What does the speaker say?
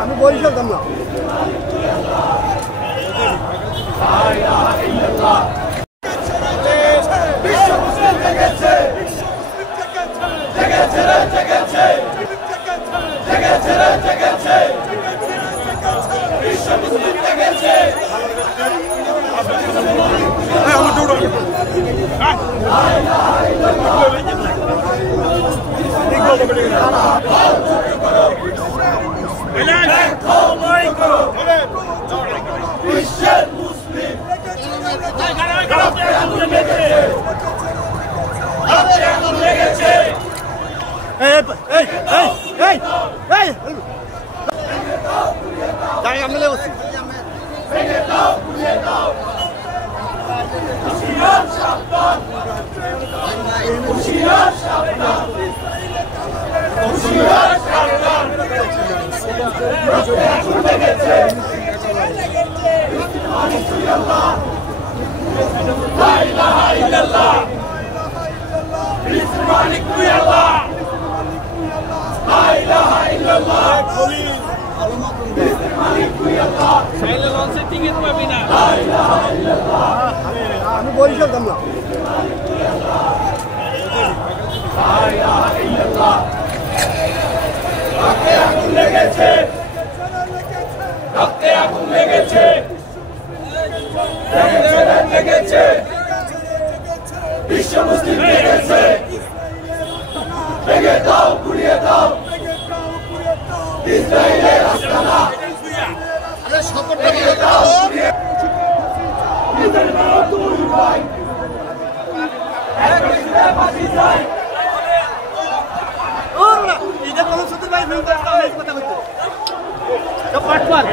আমি বলছিলাম না আমি বলছিলাম না বিশ্ব মুসলিম লেগেছে ভেঙে দাও গুড়িয়ে দাও ইসরায়েলের আস্তানা আরে শপথটা দিয়ে দাও ইসরায়েল না তুই ভাই এক ইসরায়েল ফাঁসি চাই ওরা ইদে কোন সুন্দর ভাই ফোন করতে কথা বলতে সব পাঠ কর